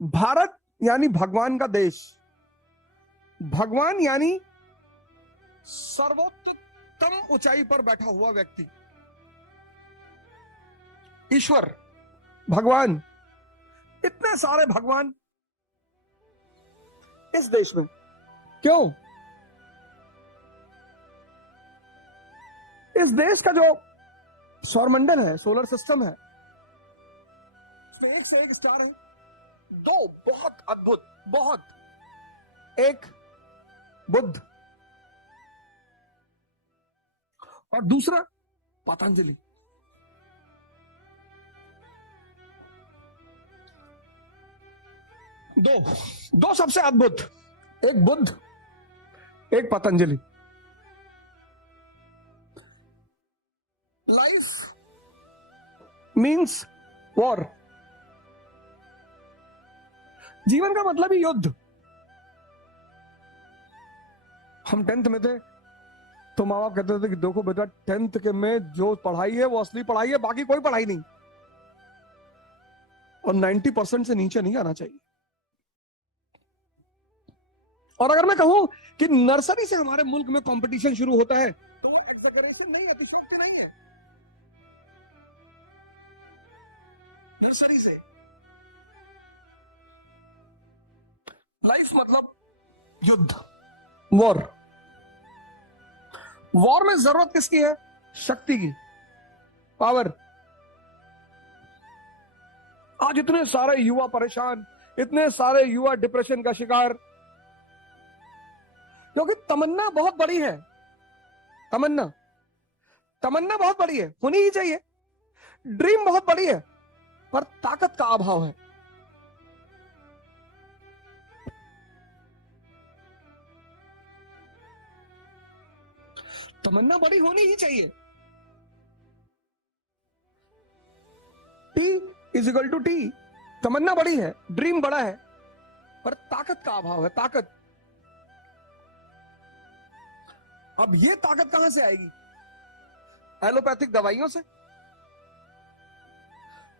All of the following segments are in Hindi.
भारत यानी भगवान का देश, भगवान यानी सर्वोत्तम ऊंचाई पर बैठा हुआ व्यक्ति, ईश्वर, भगवान। इतने सारे भगवान इस देश में क्यों? इस देश का जो सौरमंडल है, सोलर सिस्टम है, उसमें एक से एक स्टार है। दो बहुत अद्भुत, बहुत, एक बुद्ध और दूसरा पतंजलि। दो दो सबसे अद्भुत, एक बुद्ध, एक पतंजलि। लाइफ मीन्स वॉर, जीवन का मतलब ही युद्ध। हम 10th में थे तो माँ बाप कहते थे कि देखो बेटा 10th के में जो पढ़ाई है वो असली पढ़ाई है, बाकी कोई पढ़ाई नहीं, और 90% से नीचे नहीं आना चाहिए। और अगर मैं कहूं कि नर्सरी से हमारे मुल्क में कंपटीशन शुरू होता है तो वो एग्जैजरेशन नहीं है, अतिशयोक्ति नहीं है। नर्सरी से लाइफ मतलब युद्ध, वॉर। वॉर में जरूरत किसकी है? शक्ति की, पावर। आज इतने सारे युवा परेशान, इतने सारे युवा डिप्रेशन का शिकार, क्योंकि तमन्ना बहुत बड़ी है। तमन्ना तमन्ना बहुत बड़ी है, होनी ही चाहिए। ड्रीम बहुत बड़ी है, पर ताकत का अभाव है। तमन्ना बड़ी होनी ही चाहिए। T=T, तमन्ना बड़ी है, ड्रीम बड़ा है, पर ताकत का अभाव है। ताकत, अब ये ताकत कहां से आएगी? एलोपैथिक दवाइयों से,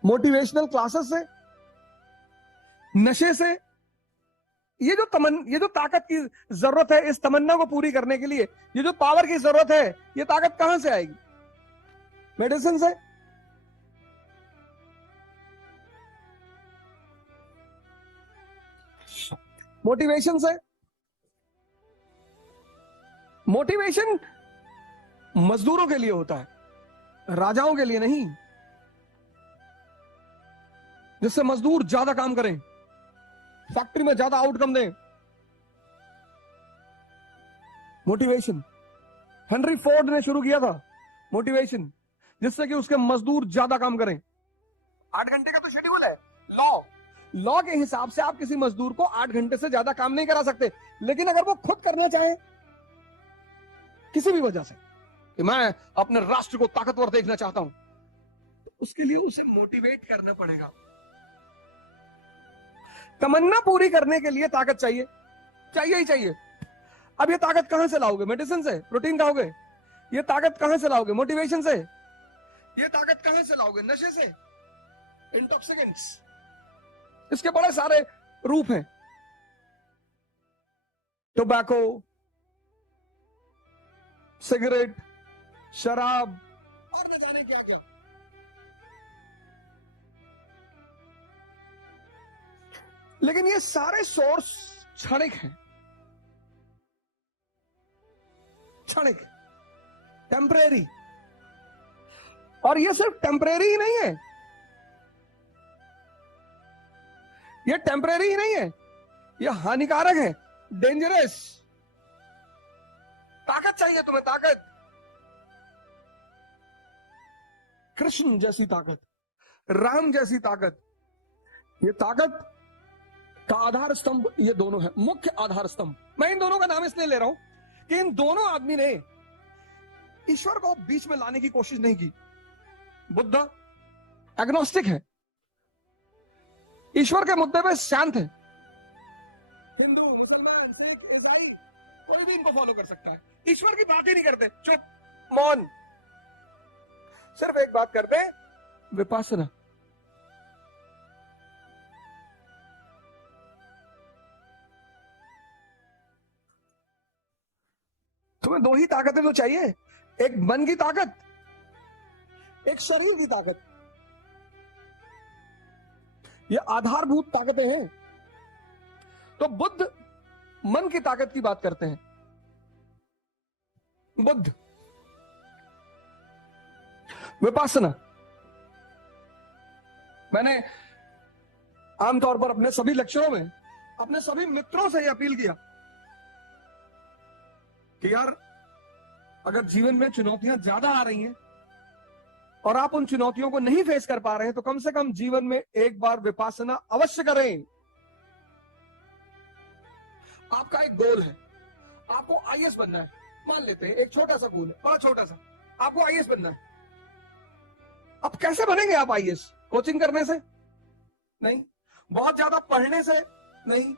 मोटिवेशनल क्लासेस से, नशे से। ये जो ताकत की जरूरत है, इस तमन्ना को पूरी करने के लिए ये जो पावर की जरूरत है, ये ताकत कहां से आएगी? मेडिसिन से, मोटिवेशन से। मोटिवेशन मजदूरों के लिए होता है, राजाओं के लिए नहीं, जिससे मजदूर ज्यादा काम करें, फैक्ट्री में ज्यादा आउटकम दें। मोटिवेशन हेनरी फोर्ड ने शुरू किया था, मोटिवेशन, जिससे कि उसके मजदूर ज्यादा काम करें। 8 घंटे का तो शेड्यूल है, लॉ के हिसाब से आप किसी मजदूर को 8 घंटे से ज्यादा काम नहीं करा सकते। लेकिन अगर वो खुद करना चाहे किसी भी वजह से कि मैं अपने राष्ट्र को ताकतवर देखना चाहता हूं, तो उसके लिए उसे मोटिवेट करना पड़ेगा। तमन्ना पूरी करने के लिए ताकत चाहिए, चाहिए ही चाहिए। अब ये ताकत कहां से लाओगे? मेडिसिन से, प्रोटीन खाओगे? ये ताकत कहां से लाओगे? मोटिवेशन से? ये ताकत कहां से लाओगे? नशे से, इंटॉक्सिकेंट्स। इसके बड़े सारे रूप हैं, टोबैको, सिगरेट, शराब और न जाने क्या क्या। लेकिन ये सारे सोर्स क्षणिक हैं, क्षणिक, टेम्परेरी। और ये सिर्फ टेम्परेरी ही नहीं है, ये टेम्परेरी ही नहीं है, ये हानिकारक है, डेंजरस। ताकत चाहिए तुम्हें, ताकत, कृष्ण जैसी ताकत, राम जैसी ताकत। ये ताकत का आधार स्तंभ ये दोनों है, मुख्य आधार स्तंभ। मैं इन दोनों का नाम इसलिए ले रहा हूं कि इन दोनों आदमी ने ईश्वर को बीच में लाने की कोशिश नहीं की। बुद्ध एग्नोस्टिक है, ईश्वर के मुद्दे पे शांत है। हिंदू, मुसलमान, सिख, ईसाई कोई भी इनको फॉलो कर सकता है, ईश्वर की बात ही नहीं करते, चुप, मौन। सिर्फ एक बात करते, विपासना। तुम्हें दो ही ताकतें तो चाहिए, एक मन की ताकत, एक शरीर की ताकत। ये आधारभूत ताकतें हैं। तो बुद्ध मन की ताकत की बात करते हैं। बुद्ध विपासना, मैंने आमतौर पर अपने सभी लेक्चरों में अपने सभी मित्रों से यह अपील किया कि यार, अगर जीवन में चुनौतियां ज्यादा आ रही हैं और आप उन चुनौतियों को नहीं फेस कर पा रहे हैं, तो कम से कम जीवन में एक बार विपासना अवश्य करें। आपका एक गोल है, आपको आईएएस बनना है, मान लेते हैं, एक छोटा सा गोल है, बड़ा छोटा सा, आपको आईएएस बनना है। अब कैसे बनेंगे आप आईएएस? कोचिंग करने से नहीं, बहुत ज्यादा पढ़ने से नहीं,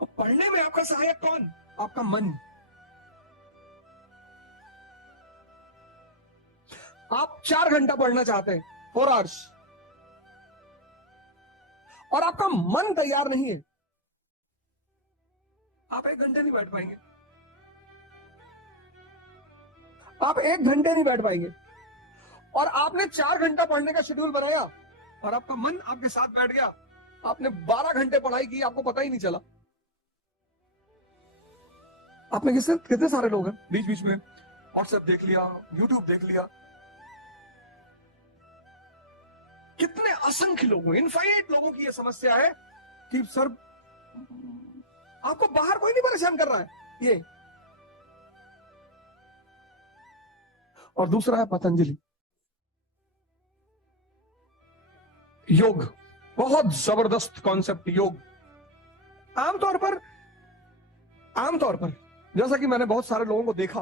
अब पढ़ने में आपका सहायक कौन? आपका मन। आप 4 घंटा पढ़ना चाहते हैं, 4 आवर्स, और आपका मन तैयार नहीं है, आप 1 घंटे नहीं बैठ पाएंगे। आप 1 घंटे नहीं बैठ पाएंगे। और आपने 4 घंटा पढ़ने का शेड्यूल बनाया और आपका मन आपके साथ बैठ गया, आपने 12 घंटे पढ़ाई की, आपको पता ही नहीं चला। आपने कितने सारे लोग हैं बीच बीच में व्हाट्सएप देख लिया, यूट्यूब देख लिया, कितने असंख्य लोगों, इनफाइनाइट लोगों की यह समस्या है कि सर आपको बाहर कोई नहीं परेशान कर रहा है, ये। और दूसरा है पतंजलि योग, बहुत जबरदस्त कॉन्सेप्ट योग। आमतौर पर जैसा कि मैंने बहुत सारे लोगों को देखा,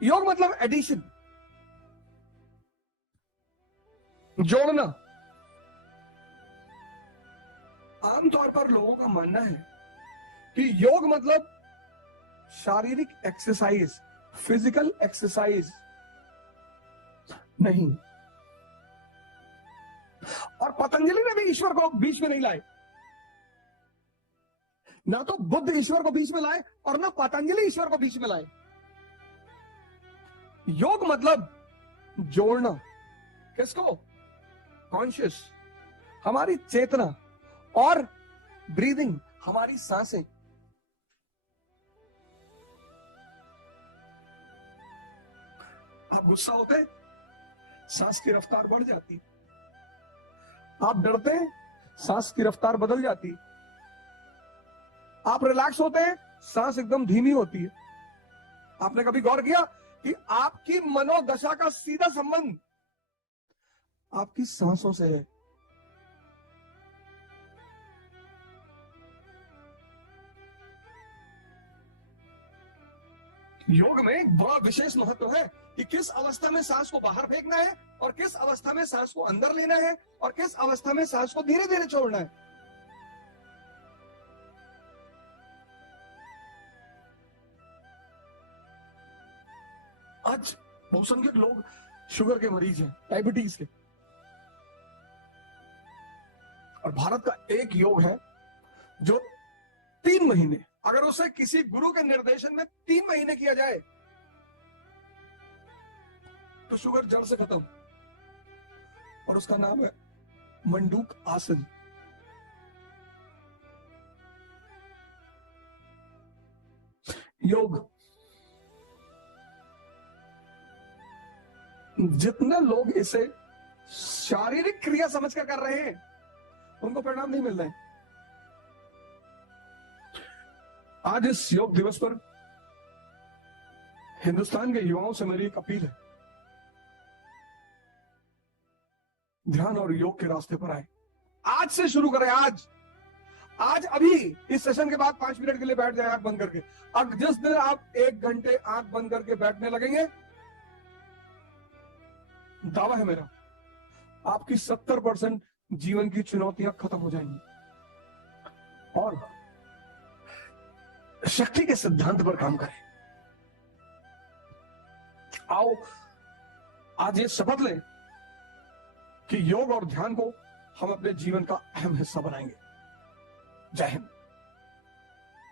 योग मतलब एडिशन, जोड़ना। आमतौर पर लोगों का मानना है कि योग मतलब शारीरिक एक्सरसाइज, फिजिकल एक्सरसाइज नहीं। और पतंजलि ने भी ईश्वर को बीच में नहीं लाए, ना तो बुद्ध ईश्वर को बीच में लाए और ना पतंजलि ईश्वर को बीच में लाए। योग मतलब जोड़ना, किसको? कॉन्शियस, हमारी चेतना, और ब्रीदिंग, हमारी सांसें। आप गुस्सा होते हैं, सांस की रफ्तार बढ़ जाती, आप डरते हैं, सांस की रफ्तार बदल जाती, आप रिलैक्स होते हैं, सांस एकदम धीमी होती है। आपने कभी गौर किया कि आपकी मनोदशा का सीधा संबंध आपकी सांसों से है? योग में एक बड़ा विशेष महत्व है कि किस अवस्था में सांस को बाहर फेंकना है और किस अवस्था में सांस को अंदर लेना है और किस अवस्था में सांस को धीरे धीरे छोड़ना है। आज बहुसंख्यक लोग शुगर के मरीज हैं, डायबिटीज के, और भारत का एक योग है जो 3 महीने, अगर उसे किसी गुरु के निर्देशन में 3 महीने किया जाए तो शुगर जड़ से खत्म, और उसका नाम है मंडूक आसन। योग, जितने लोग इसे शारीरिक क्रिया समझकर कर रहे हैं उनको परिणाम नहीं मिल रहे हैं। आज इस योग दिवस पर हिंदुस्तान के युवाओं से मेरी एक अपील है, ध्यान और योग के रास्ते पर आए। आज से शुरू करें, आज अभी इस सेशन के बाद 5 मिनट के लिए बैठ जाए आंख बंद करके। अब जिस दिन आप 1 घंटे आंख बंद करके बैठने लगेंगे, दावा है मेरा, आपकी 70% जीवन की चुनौतियां खत्म हो जाएंगी और शक्ति के सिद्धांत पर काम करें। आओ आज ये शपथ लें कि योग और ध्यान को हम अपने जीवन का अहम हिस्सा बनाएंगे। जय हिंद।